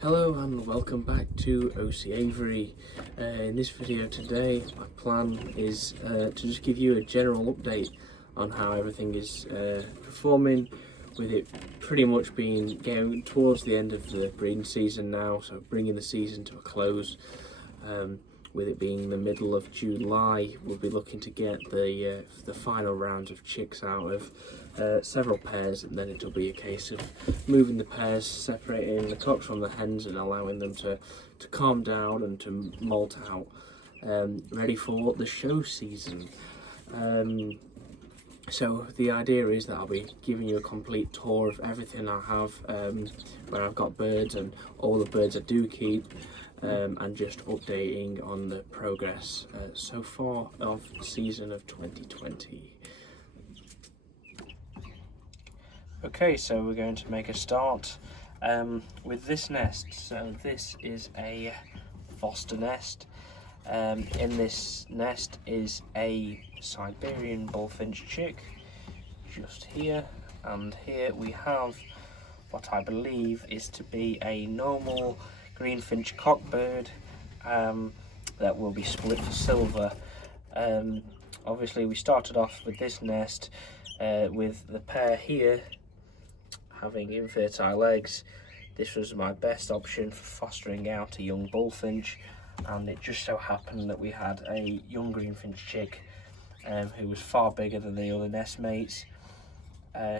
Hello and welcome back to OC Aviary. In this video today, my plan is to just give you a general update on how everything is performing, with it pretty much being getting towards the end of the breeding season now, so bringing the season to a close. With it being the middle of July, we'll be looking to get the final round of chicks out of several pairs, and then it'll be a case of moving the pairs, separating the cocks from the hens and allowing them to calm down and to molt out, ready for the show season. So the idea is that I'll be giving you a complete tour of everything I have, where I've got birds and all the birds I do keep, and just updating on the progress so far of the season of 2020. Okay, so we're going to make a start with this nest. So this is a foster nest. In this nest is a Siberian Bulfinch chick, just here, and here we have what I believe is to be a normal greenfinch cockbird that will be split for silver. Obviously we started off with this nest with the pair here having infertile eggs. This was my best option for fostering out a young bullfinch, and it just so happened that we had a young greenfinch chick who was far bigger than the other nest mates,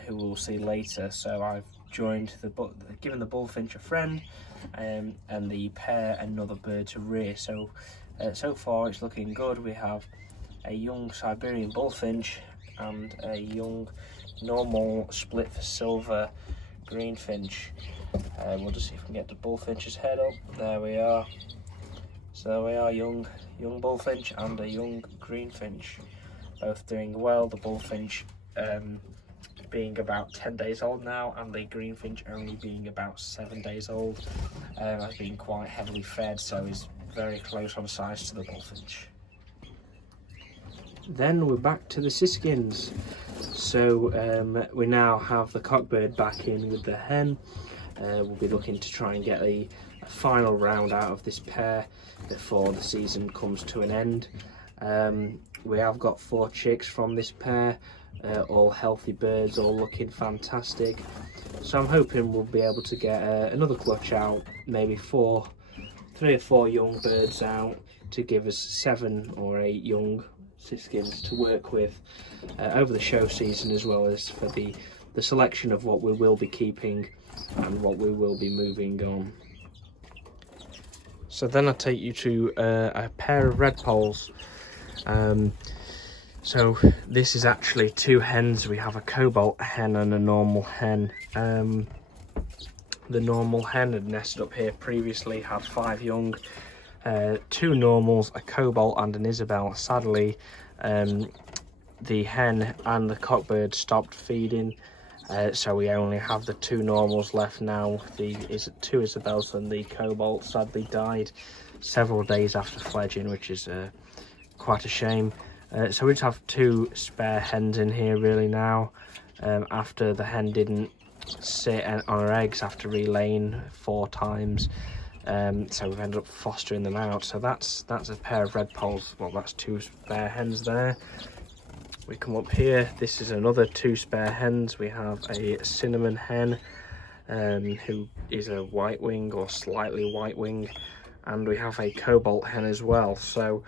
who we'll see later. So I've given the bullfinch a friend, and the pair another bird to rear. So so far it's looking good. We have a young Siberian Bulfinch and a young normal split for silver greenfinch. We'll just see if we can get the bullfinch's head up. There we are. So there we are, young bullfinch and a young greenfinch, both doing well. The bullfinch being about 10 days old now, and the greenfinch only being about 7 days old. Has been quite heavily fed, so is very close on size to the bullfinch. Then we're back to the Siskins. So we now have the cockbird back in with the hen. We'll be looking to try and get a final round out of this pair before the season comes to an end. We have got 4 chicks from this pair, all healthy birds, all looking fantastic. So I'm hoping we'll be able to get another clutch out, maybe 3 or 4 young birds out to give us 7 or 8 young Siskins to work with over the show season, as well as for the selection of what we will be keeping and what we will be moving on. So then I take you to a pair of red poles. So this is actually 2 hens. We have a cobalt hen and a normal hen. The normal hen had nested up here previously, had 5 young, 2 normals, a cobalt and an Isabel. Sadly, the hen and the cockbird stopped feeding, so we only have the 2 normals left now. The 2 Isabels and the cobalt sadly died several days after fledging, which is quite a shame. So we just have 2 spare hens in here really now, after the hen didn't sit on her eggs after relaying 4 times. So we've ended up fostering them out. So that's a pair of red poles. Well, that's 2 spare hens there. We come up here, this is another 2 spare hens. We have a cinnamon hen, who is a white wing or slightly white wing, and we have a cobalt hen as well. So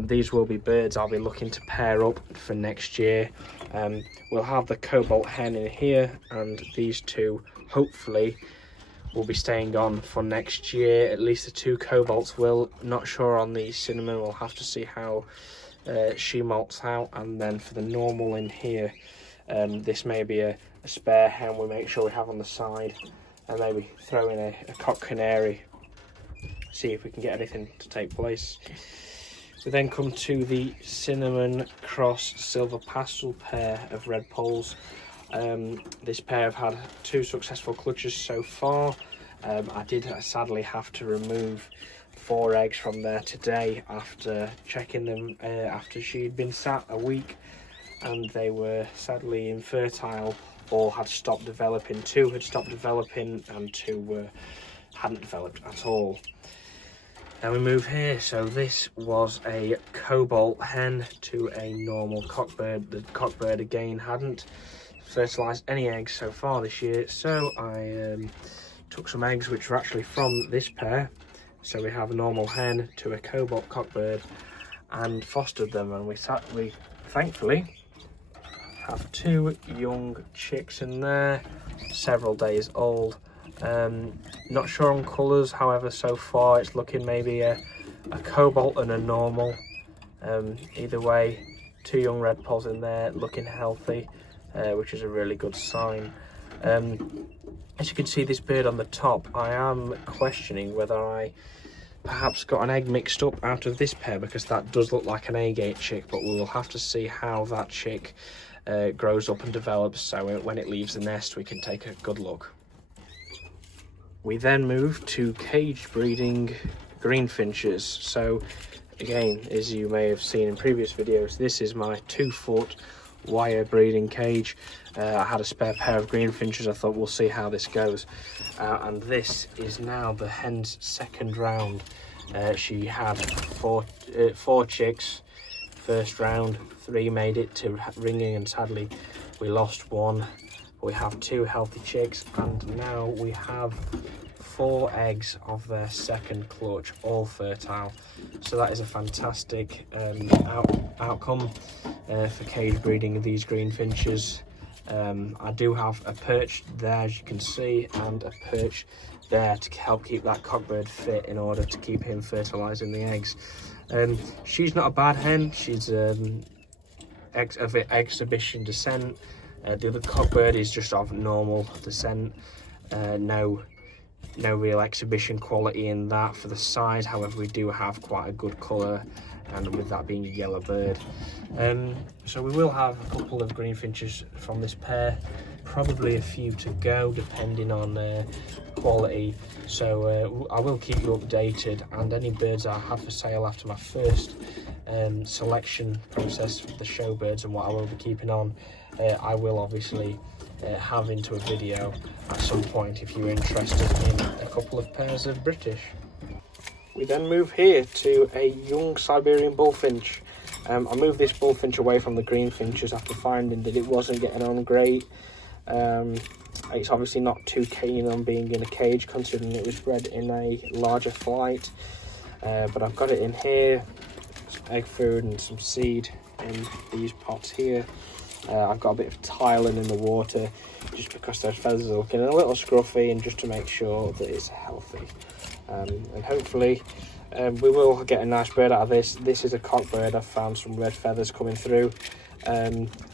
these will be birds I'll be looking to pair up for next year. We'll have the cobalt hen in here, and these 2 hopefully will be staying on for next year. At least the 2 cobalts will. Not sure on the cinnamon, we'll have to see how she molts out. And then for the normal in here, this may be a spare hen we'll make sure we have on the side, and maybe throw in a cock canary, see if we can get anything to take place. We then come to the cinnamon cross silver pastel pair of red poles. This pair have had 2 successful clutches so far. I did sadly have to remove 4 eggs from there today after checking them after she'd been sat a week, and they were sadly infertile. All had stopped developing. 2 had stopped developing and 2 were hadn't developed at all. Then we move here. So this was a cobalt hen to a normal cockbird. The cockbird again hadn't fertilised any eggs so far this year, so I took some eggs which were actually from this pair. So we have a normal hen to a cobalt cockbird and fostered them, and we thankfully have 2 young chicks in there, several days old. Not sure on colours, however so far it's looking maybe a cobalt and a normal. Either way, 2 young red polls in there looking healthy, which is a really good sign. As you can see, this bird on the top, I am questioning whether I perhaps got an egg mixed up out of this pair, because that does look like an agate chick, but we will have to see how that chick grows up and develops, so when it leaves the nest we can take a good look. We then move to cage breeding green finches. So again, as you may have seen in previous videos, this is my 2-foot wire breeding cage. I had a spare pair of green finches. I thought we'll see how this goes, and this is now the hen's 2nd round. She had four chicks first round, 3 made it to ringing, and sadly we lost 1. We have 2 healthy chicks, and now we have 4 eggs of their 2nd clutch, all fertile. So that is a fantastic outcome for cage breeding of these green finches. I do have a perch there, as you can see, and a perch there to help keep that cockbird fit in order to keep him fertilising the eggs. She's not a bad hen. She's of exhibition descent. The other cockbird is just of normal descent. No real exhibition quality in that for the size. However, we do have quite a good colour, and with that being a yellow bird. So we will have a couple of green finches from this pair, probably a few to go depending on quality. So I will keep you updated, and any birds I have for sale after my first selection process for the show birds and what I will be keeping on, I will obviously have into a video at some point if you're interested in a couple of pairs of British. We then move here to a young Siberian Bulfinch. I moved this Bullfinch away from the green finches after finding that it wasn't getting on great. It's obviously not too keen on being in a cage, considering it was bred in a larger flight. But I've got it in here, some egg food and some seed in these pots here. I've got a bit of tiling in the water just because their feathers are looking a little scruffy, and just to make sure that it's healthy. And hopefully we will get a nice bird out of this. This is a cockbird. I've found some red feathers coming through,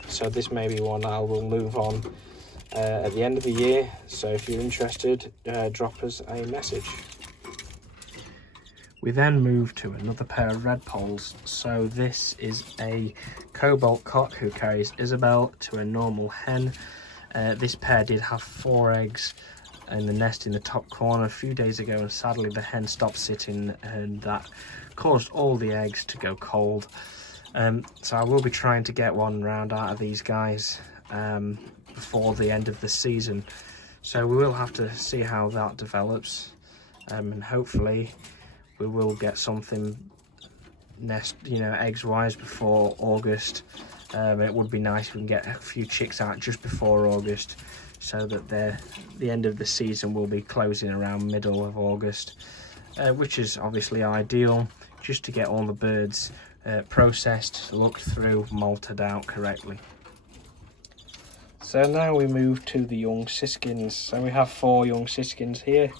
so this may be one I will move on at the end of the year. So if you're interested, drop us a message. We then move to another pair of red polls. So this is a cobalt cock who carries Isabel to a normal hen. This pair did have 4 eggs in the nest in the top corner a few days ago, and sadly the hen stopped sitting, and that caused all the eggs to go cold. So I will be trying to get one round out of these guys before the end of the season. So we will have to see how that develops, and hopefully we will get something eggs wise before August. It would be nice if we can get a few chicks out just before August, so that the end of the season will be closing around middle of August, which is obviously ideal, just to get all the birds processed, looked through, malted out correctly. So now we move to the young Siskins. So we have 4 young Siskins here.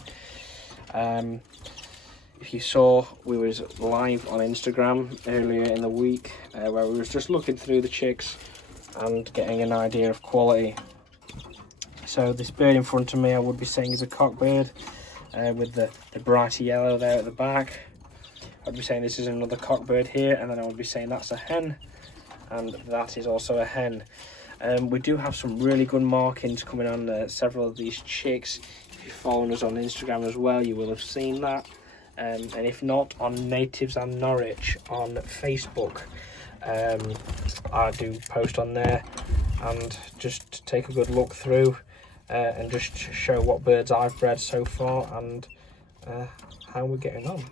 If you saw, we was live on Instagram earlier in the week, where we was just looking through the chicks and getting an idea of quality. So this bird in front of me, I would be saying is a cockbird, with the brighter yellow there at the back. I'd be saying this is another cockbird here, and then I would be saying that's a hen, and that is also a hen. We do have some really good markings coming on several of these chicks. If you're following us on Instagram as well, you will have seen that. And if not, on Natives and Norwich on Facebook, I do post on there and just take a good look through and just show what birds I've bred so far, and how we're getting on.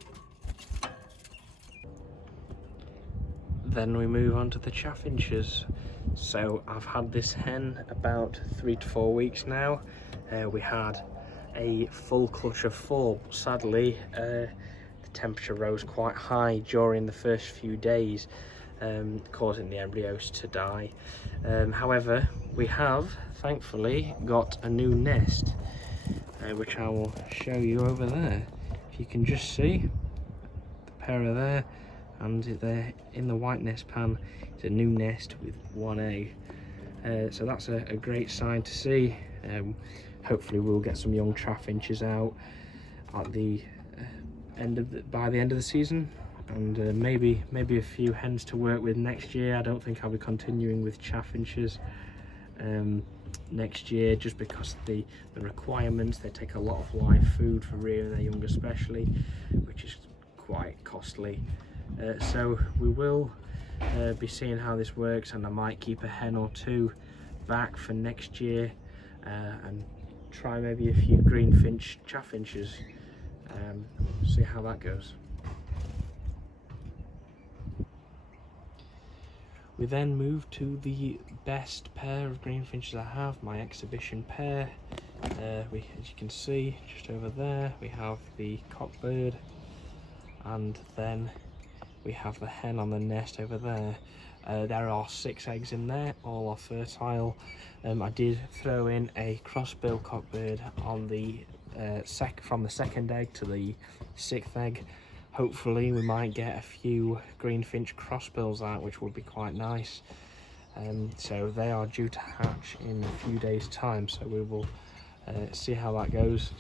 Then we move on to the Chaffinches. So I've had this hen about 3 to 4 weeks now. We had a full clutch of 4, but sadly the temperature rose quite high during the first few days, causing the embryos to die. However, we have thankfully got a new nest, which I will show you over there. If you can just see, the pair are there, and they're in the white nest pan. It's a new nest with 1 egg, so that's a great sign to see. Hopefully we'll get some young Chaffinches out at the by the end of the season, and maybe a few hens to work with next year. I don't think I'll be continuing with Chaffinches next year, just because the requirements, they take a lot of live food for rearing their young especially, which is quite costly. So we will be seeing how this works, and I might keep a hen or 2 back for next year, and try maybe a few green finch Chaffinches, see how that goes. We then move to the best pair of green finches I have, my exhibition pair. As you can see just over there, we have the cockbird, and then we have the hen on the nest over there. There are 6 eggs in there, all are fertile. I did throw in a crossbill cockbird on the from the 2nd egg to the 6th egg. Hopefully we might get a few green finch crossbills out, which would be quite nice. So they are due to hatch in a few days time, so we will see how that goes.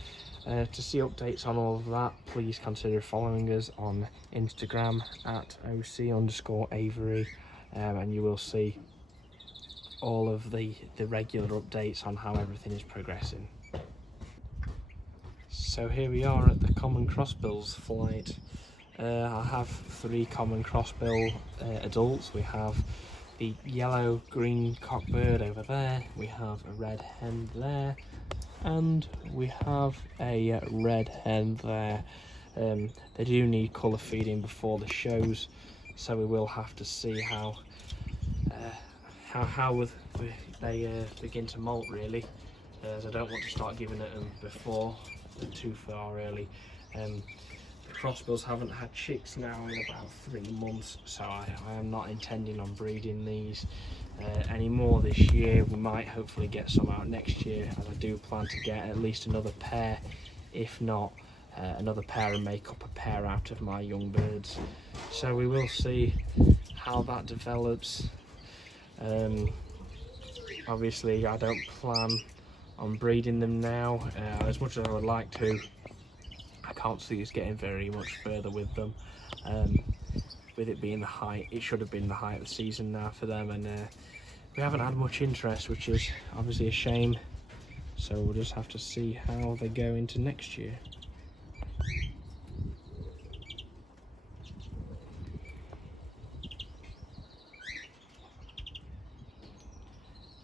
To see updates on all of that, please consider following us on Instagram at @OC_Avery, and you will see all of the regular updates on how everything is progressing. So here we are at the common crossbills flight. I have 3 common crossbill adults. We have the yellow green cockbird over there, we have a red hen there, and we have a red hen there. They do need colour feeding before the shows, so we will have to see how they begin to molt, really, as I don't want to start giving it them before they're too far early. The crossbills haven't had chicks now in about 3 months, so I am not intending on breeding these anymore this year. We might hopefully get some out next year, as I do plan to get at least another pair, if not another pair, and make up a pair out of my young birds. So we will see how that develops. Obviously I don't plan on breeding them now, as much as I would like to. I can't see us getting very much further with them, with it being the height. It should have been the height of the season now for them, and we haven't had much interest, which is obviously a shame. So we'll just have to see how they go into next year.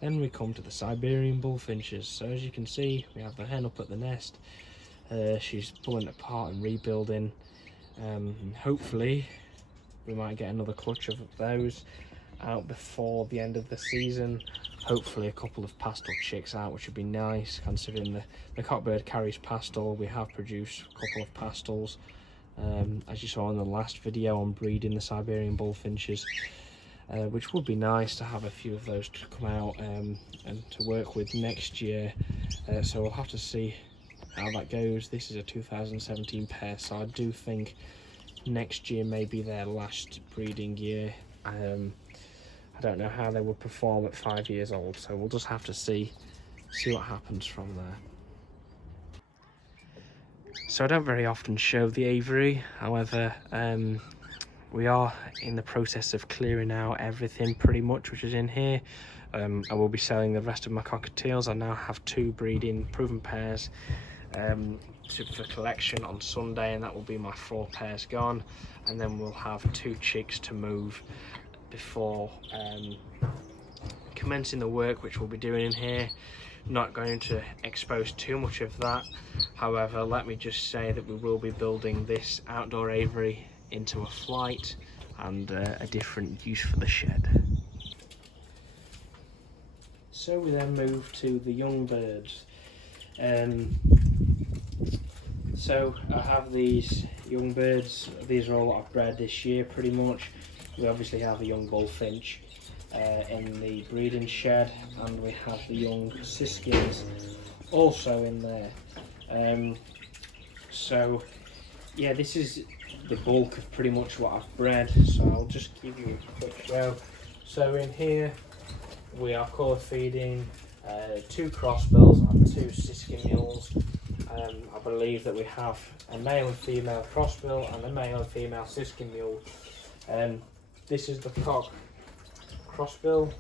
Then we come to the Siberian Bulfinches. So as you can see, we have the hen up at the nest. She's pulling it apart and rebuilding. And hopefully we might get another clutch of those out before the end of the season. Hopefully a couple of pastel chicks out, which would be nice, considering the cockbird carries pastel. We have produced a couple of pastels, as you saw in the last video on breeding the Siberian Bulfinches. Which would be nice to have a few of those to come out and to work with next year. So we'll have to see how that goes. This is a 2017 pair, so I do think next year may be their last breeding year. I don't know how they would perform at 5 years old, so we'll just have to see what happens from there. So I don't very often show the aviary, however, we are in the process of clearing out everything pretty much which is in here. I will be selling the rest of my cockatiels. I now have 2 breeding proven pairs for collection on Sunday, and that will be my 4 pairs gone, and then we'll have 2 chicks to move before commencing the work which we'll be doing in here. not going to expose too much of that. However, let me just say that we will be building this outdoor aviary into a flight and a different use for the shed. So we then move to the young birds. So I have these young birds. These are all I've bred this year pretty much. We obviously have a young bullfinch in the breeding shed, and we have the young Siskins also in there. So yeah, this is the bulk of pretty much what I've bred, so I'll just give you a quick show. So in here we are colour feeding 2 crossbills and 2 Siskin mules. I believe that we have a male and female crossbill and a male and female Siskin mule. This is the cock crossbill.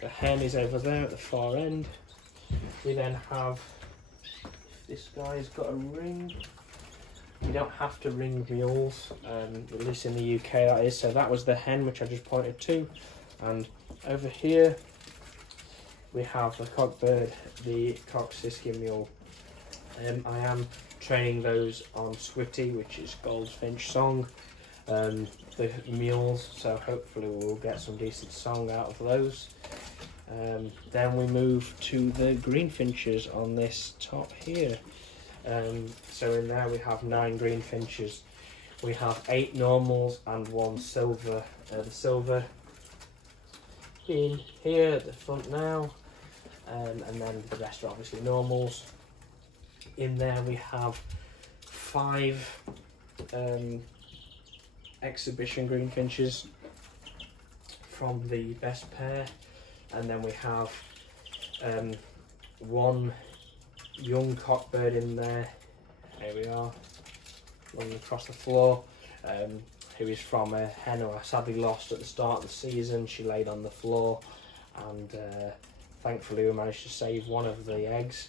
The hen is over there at the far end. We then have, this guy's got a ring. You don't have to ring mules, at least in the UK that is. So that was the hen which I just pointed to, and over here we have the cockbird, the cock Siskin mule. I am training those on Swifty, which is Goldfinch song, the mules, so hopefully we'll get some decent song out of those. Then we move to the green finches on this top here. So in there we have 9 green finches. We have 8 normals and 1 silver. The silver being here at the front now, and then the rest are obviously normals. In there we have 5 exhibition green finches from the best pair, and then we have 1 young cockbird in there. Here we are, running across the floor, who is from a hen who I sadly lost at the start of the season. She laid on the floor, and thankfully we managed to save one of the eggs.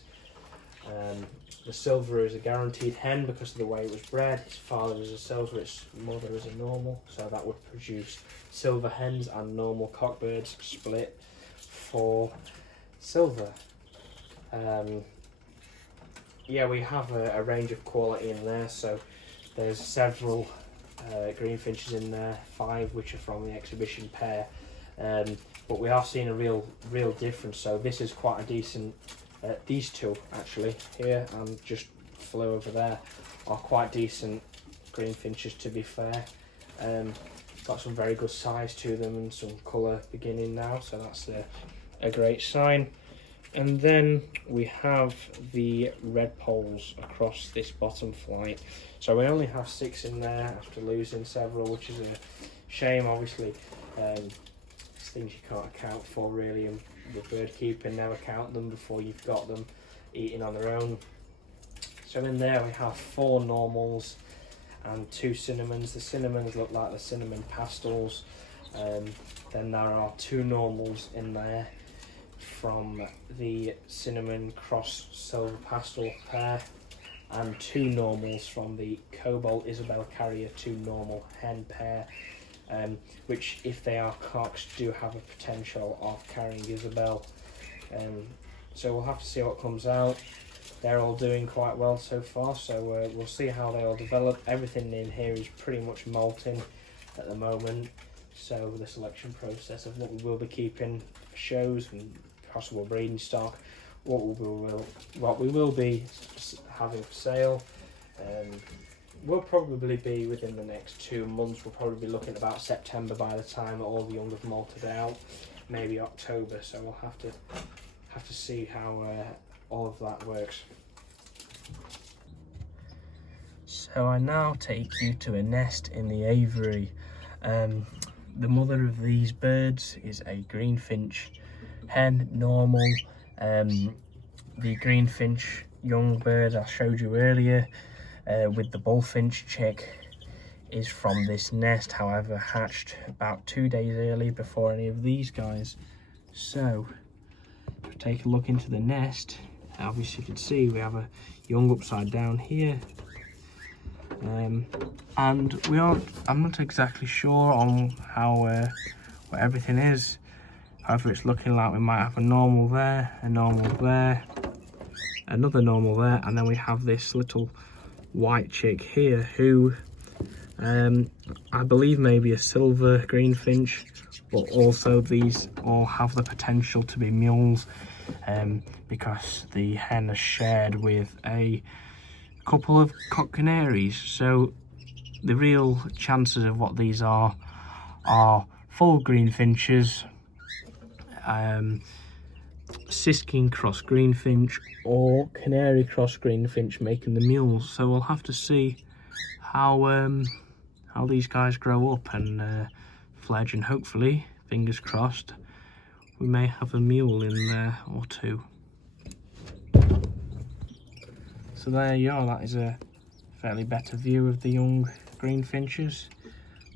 The silver is a guaranteed hen because of the way it was bred. Its father is a silver, its mother is a normal, so that would produce silver hens and normal cockbirds split for silver. Yeah, we have a range of quality in there, so there's several green finches in there, 5 which are from the exhibition pair, but we are seeing a real difference. So this is quite a decent, these 2 actually here and just flew over there are quite decent green finches, to be fair. Got some very good size to them and some colour beginning now, so that's a great sign. And then we have the red poles across this bottom flight. So we only have 6 in there after losing several, which is a shame. Obviously, it's things you can't account for really, and with bird keeping, never count them before you've got them eating on their own. So in there we have 4 normals and 2 cinnamons. The cinnamons look like the cinnamon pastels. Then there are 2 normals in there from the cinnamon cross silver pastel pair, and 2 normals from the cobalt Isabel carrier 2 normal hen pair, which, if they are cocks, do have a potential of carrying Isabel. So we'll have to see what comes out. They're all doing quite well so far, so we'll see how they all develop. Everything in here is pretty much molting at the moment, so the selection process of what we will be keeping for shows and possible breeding stock, what we will be having for sale, will probably be within the next 2 months. We'll probably be looking at about September by the time all the young have molted out, maybe October, so we'll have to see how all of that works. So I now take you to a nest in the aviary. The mother of these birds is a green finch hen, normal. The green finch young bird I showed you earlier with the bullfinch chick is from this nest, however hatched about 2 days early before any of these guys. So if we take a look into the nest, obviously you can see we have a young upside down here, and I'm not exactly sure on how what everything is. However, it's looking like we might have a normal there, a normal there, another normal there, and then we have this little white chick here who I believe maybe a silver greenfinch, but also these all have the potential to be mules, because the hen has shared with a couple of cock canaries. So the real chances of what these are full greenfinches, Siskin cross greenfinch, or canary cross greenfinch making the mules. So we'll have to see how these guys grow up and fledge, and hopefully, fingers crossed, we may have a mule in there or two. So there you are, that is a fairly better view of the young greenfinches.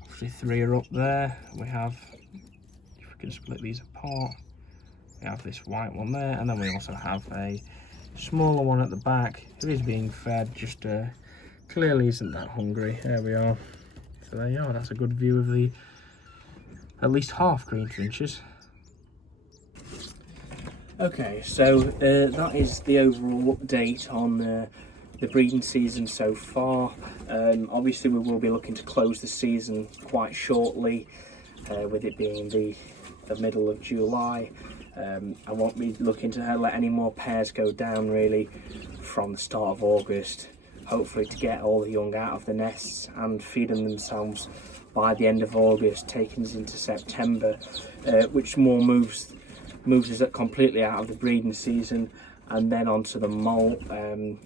Obviously 3 are up there. We have, if we can split these apart, we have this white one there, and then we also have a smaller one at the back who is being fed, just clearly isn't that hungry. There we are. So there you are, that's a good view of the at least half greenfinches. Okay, so that is the overall update on the breeding season so far. Obviously we will be looking to close the season quite shortly, with it being the middle of July. I won't be looking to let any more pairs go down really from the start of August, hopefully to get all the young out of the nests and feeding themselves by the end of August, taking us into September, which more moves us completely out of the breeding season and then onto the molt,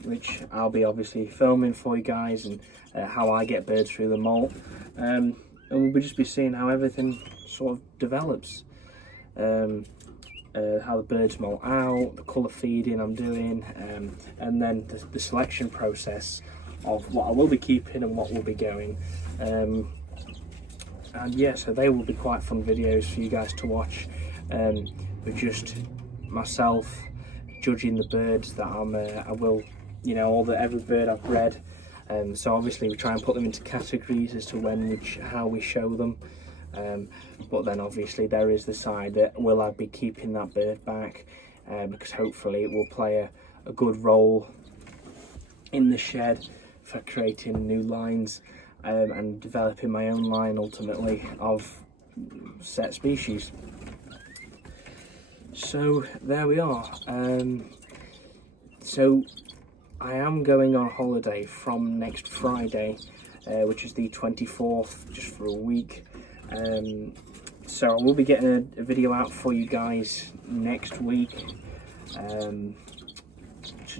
which I'll be obviously filming for you guys, and how I get birds through the molt, and we'll just be seeing how everything sort of develops, how the birds molt out, the colour feeding I'm doing, and then the selection process of what I will be keeping and what will be going. And yeah, so they will be quite fun videos for you guys to watch, with just myself judging the birds that I will, you know, every bird I've bred. So obviously we try and put them into categories as to how we show them. But then obviously there is the side that will I be keeping that bird back, because hopefully it will play a good role in the shed for creating new lines, and developing my own line ultimately of set species. So there we are. So I am going on holiday from next Friday, which is the 24th, just for a week. So I will be getting a video out for you guys next week, to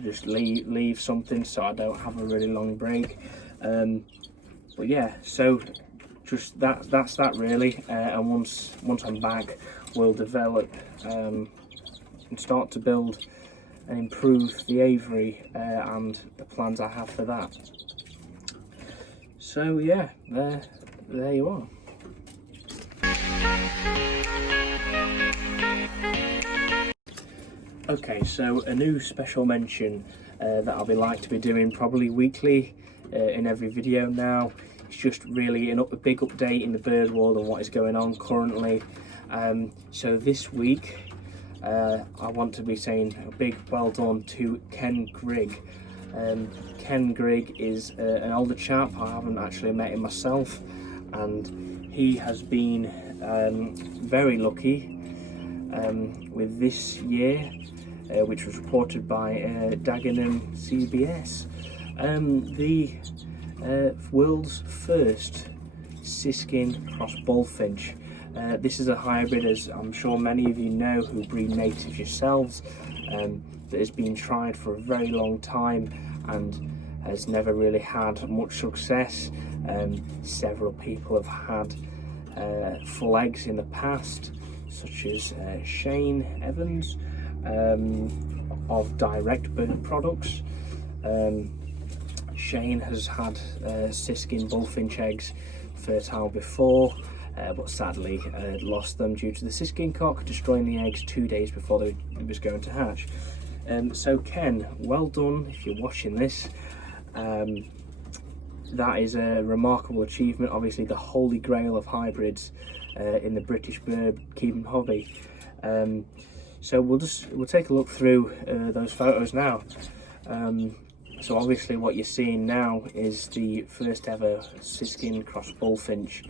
just leave something so I don't have a really long break. But yeah, so just that's that really, and once I'm back, we'll develop and start to build and improve the aviary, and the plans I have for that. So yeah, there you are. Okay, so a new special mention that I'll be like to be doing probably weekly in every video now. It's just really a big update in the bird world and what is going on currently. So this week I want to be saying a big well done to Ken Griggs. Ken Griggs is an older chap. I haven't actually met him myself, and he has been very lucky with this year, which was reported by Dagenham CBS. The world's first Siskin cross Bullfinch. This is a hybrid, as I'm sure many of you know who breed natives yourselves, that has been tried for a very long time and has never really had much success. Several people have had full eggs in the past, such as Shane Evans of Direct Bird Products. Shane has had Siskin Bulfinch eggs fertile before, but sadly lost them due to the Siskin cock destroying the eggs 2 days before it was going to hatch. So Ken, well done if you're watching this. That is a remarkable achievement, obviously the holy grail of hybrids in the British bird keeping hobby. So we'll take a look through those photos now. So obviously what you're seeing now is the first ever Siskin cross Bullfinch,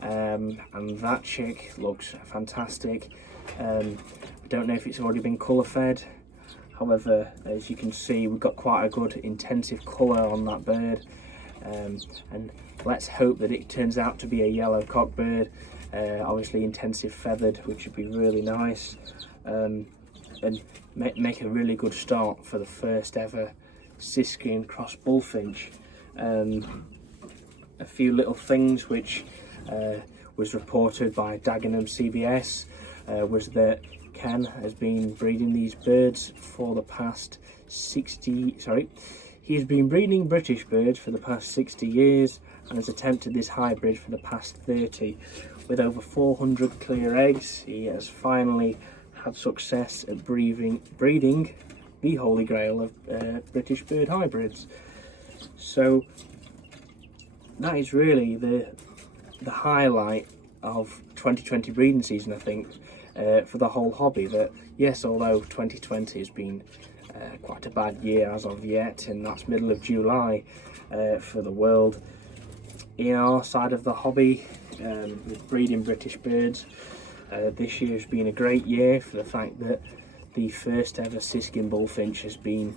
and that chick looks fantastic. I don't know if it's already been colour fed, however, as you can see, we've got quite a good intensive colour on that bird, and let's hope that it turns out to be a yellow cockbird, obviously intensive feathered, which would be really nice, and make a really good start for the first ever Siskin cross Bullfinch. A few little things which was reported by Dagenham CBS was that Ken has been breeding these birds for the past 60, he's been breeding British birds for the past 60 years and has attempted this hybrid for the past 30. With over 400 clear eggs, he has finally had success at breeding the holy grail of British bird hybrids. So that is really the highlight of 2020 breeding season, I think, for the whole hobby. That yes, although 2020 has been quite a bad year as of yet, and that's middle of July for the world, in our side of the hobby with breeding British birds, this year has been a great year for the fact that the first ever Siskin Bullfinch has been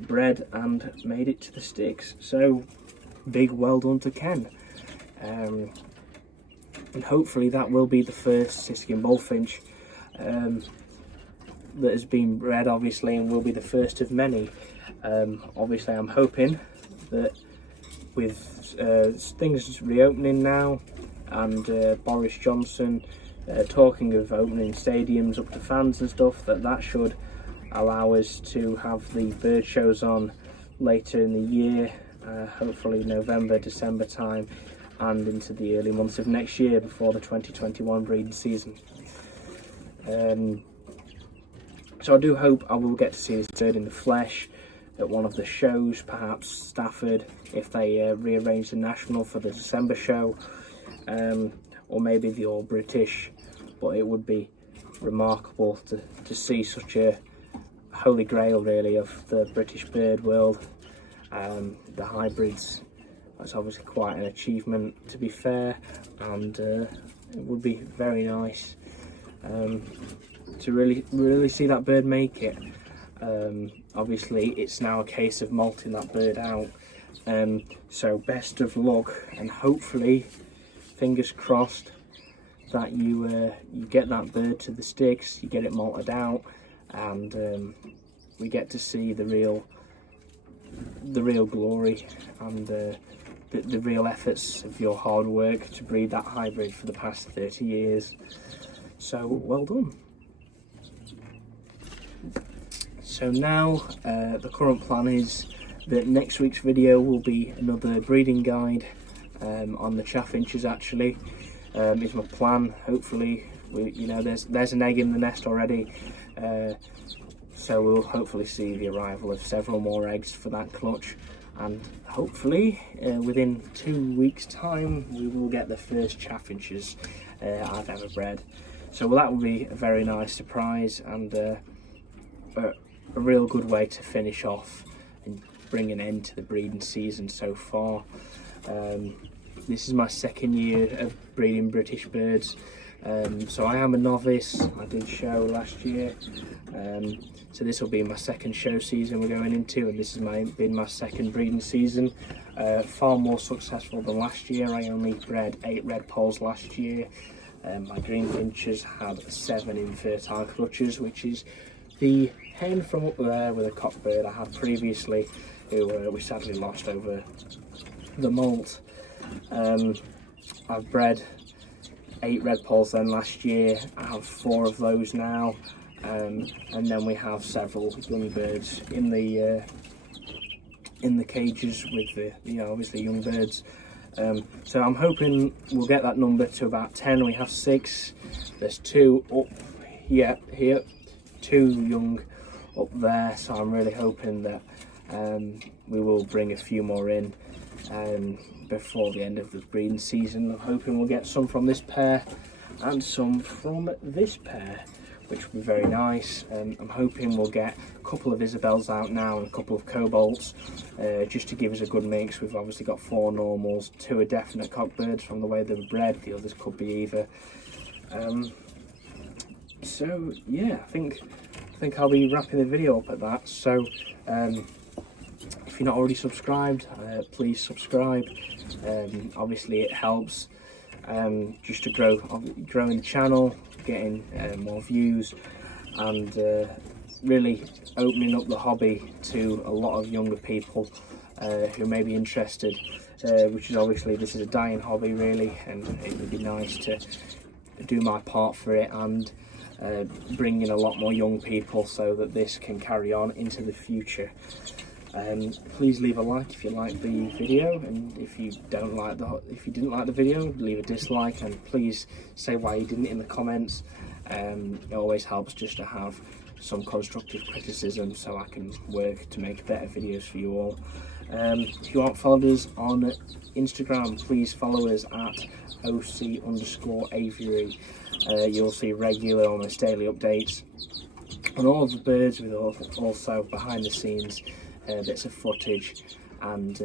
bred and made it to the sticks. So big well done to Ken. And hopefully that will be the first Siskin Bullfinch that has been bred, obviously, and will be the first of many. Obviously I'm hoping that with things reopening now, and Boris Johnson talking of opening stadiums up to fans and stuff, that should allow us to have the bird shows on later in the year, hopefully November, December time, and into the early months of next year before the 2021 breeding season. So I do hope I will get to see this bird in the flesh at one of the shows, perhaps Stafford, if they rearrange the National for the December show, or maybe the All British. But it would be remarkable to see such a holy grail, really, of the British bird world, the hybrids. That's obviously quite an achievement, to be fair, and it would be very nice to really see that bird make it. Obviously it's now a case of malting that bird out, so best of luck, and hopefully, fingers crossed, that you get that bird to the sticks, you get it malted out, and we get to see the real glory and the real efforts of your hard work to breed that hybrid for the past 30 years. So well done. So now the current plan is that next week's video will be another breeding guide on the Chaffinches. Actually, is my plan. Hopefully, there's an egg in the nest already, so we'll hopefully see the arrival of several more eggs for that clutch, and hopefully within 2 weeks' time we will get the first Chaffinches I've ever bred. So that will be a very nice surprise, and a real good way to finish off and bring an end to the breeding season so far. This is my second year of breeding British birds, so I am a novice. I did show last year, so this will be my second show season we're going into, and this has been my second breeding season. Far more successful than last year. I only bred 8 red polls last year. My green finches had 7 infertile clutches, which is the hen from up there with a cockbird I had previously, who we sadly lost over the molt. I've bred 8 red polls then last year. I have 4 of those now, and then we have several young birds in the cages with the obviously young birds. So I'm hoping we'll get that number to about 10. We have 6. There's 2 up here, 2 young up there, so I'm really hoping that we will bring a few more in before the end of the breeding season. I'm hoping we'll get some from this pair, and some from this pair, which will be very nice. I'm hoping we'll get a couple of Isabels out now and a couple of Cobalts, just to give us a good mix. We've obviously got 4 normals, 2 are definite cockbirds from the way they were bred, the others could be either. So yeah, I think I'll be wrapping the video up at that. So if you're not already subscribed, please subscribe. Obviously it helps just to growing the channel, getting more views, and really opening up the hobby to a lot of younger people who may be interested, which is obviously, this is a dying hobby really, and it would be nice to do my part for it and bring in a lot more young people so that this can carry on into the future. Please leave a like if you like the video, and if you didn't like the video, leave a dislike, and please say why you didn't in the comments. It always helps just to have some constructive criticism so I can work to make better videos for you all. If you aren't followed us on Instagram, please follow us at OC_aviary. You'll see regular, almost daily updates on all of the birds, with also behind the scenes bits of footage, and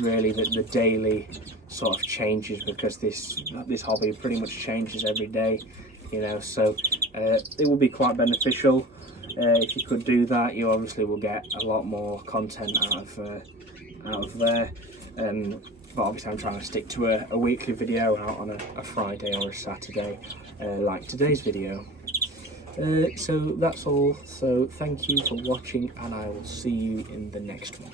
really the daily sort of changes, because this hobby pretty much changes every day, you know, so it will be quite beneficial. If you could do that, you obviously will get a lot more content out of there. But obviously I'm trying to stick to a weekly video out on a Friday or a Saturday, like today's video. So that's all. So thank you for watching, and I will see you in the next one.